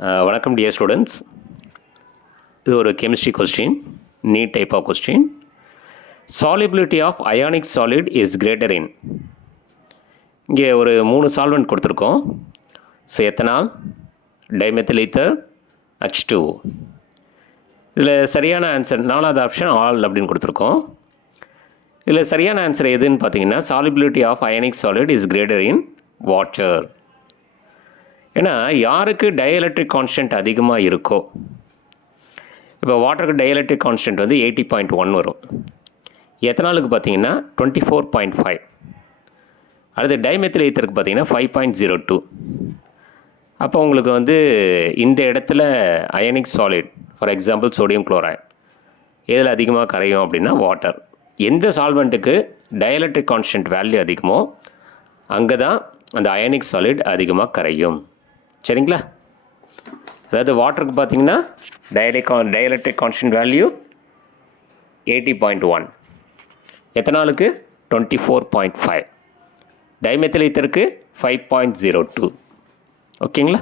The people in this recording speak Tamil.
வணக்கம் டியர் ஸ்டூடெண்ட்ஸ். இது ஒரு chemistry question, NEET type of question. Solubility of ionic solid is greater in. இங்கே ஒரு 3 சால்வெண்ட் கொடுத்துருக்கோம். So ethanol, dimethyl ether, H2. இதில் சரியான ஆன்சர் 4வது ஆப்ஷன் ஆல் அப்படின்னு கொடுத்துருக்கோம். இதில் சரியான ஆன்சர் எதுன்னு பார்த்தீங்கன்னா solubility of ionic solid is greater in water. ஏன்னா யாருக்கு டயஎலக்ட்ரிக் கான்ஸ்டன்ட் அதிகமாக இருக்கோ, இப்போ வாட்டருக்கு டயஎலக்ட்ரிக் கான்ஸ்டன்ட் வந்து 80.1 வரும். எத்தனாலுக்கு பார்த்தீங்கன்னா 24.5. அடுத்து டைமெத்தில் ஈத்தருக்கு பார்த்தீங்கன்னா 5.02. அப்போ உங்களுக்கு வந்து இந்த இடத்துல ionic solid, for example sodium chloride, எதில் அதிகமாக கரையும் அப்படின்னா வாட்டர். எந்த சால்வெண்ட்டுக்கு டயஎலக்ட்ரிக் கான்ஸ்டன்ட் வேல்யூ அதிகமோ அங்கே தான் அந்த அயனிக் சாலிட் அதிகமாக கரையும். சரிங்களா? அதாவது வாட்டருக்கு பார்த்தீங்கன்னா டயஎலக்ட்ரிக் கான்ஸ்டன்ட் வேல்யூ 80.1, எத்தனாலுக்கு 24.5, டைமெத்தில் ஈத்தருக்கு 5.02. ஓகேங்களா?